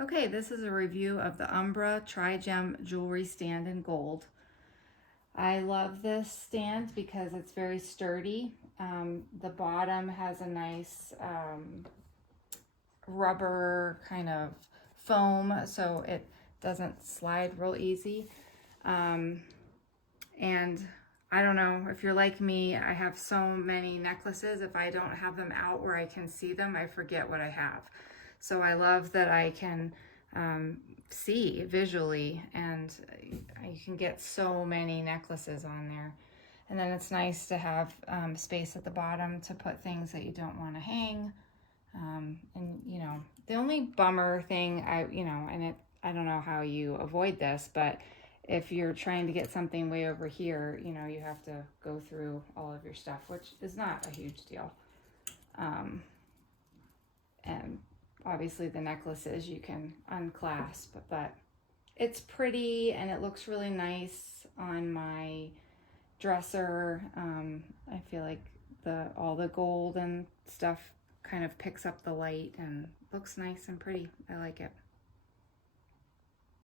Okay, this is a review of the Umbra Tri-Gem Jewelry Stand in Gold. I love this stand because it's very sturdy. The bottom has a nice rubber kind of foam, so it doesn't slide real easy. And I don't know, if you're like me, I have so many necklaces. If I don't have them out where I can see them, I forget what I have. So I love that I can see visually, and you can get so many necklaces on there. And then it's nice to have space at the bottom to put things that you don't want to hang. And you know, the only bummer thing, I don't know how you avoid this, but if you're trying to get something way over here, you know, you have to go through all of your stuff, which is not a huge deal. And obviously the necklaces you can unclasp, but it's pretty and it looks really nice on my dresser. I feel like all the gold and stuff kind of picks up the light and looks nice and pretty. I like it.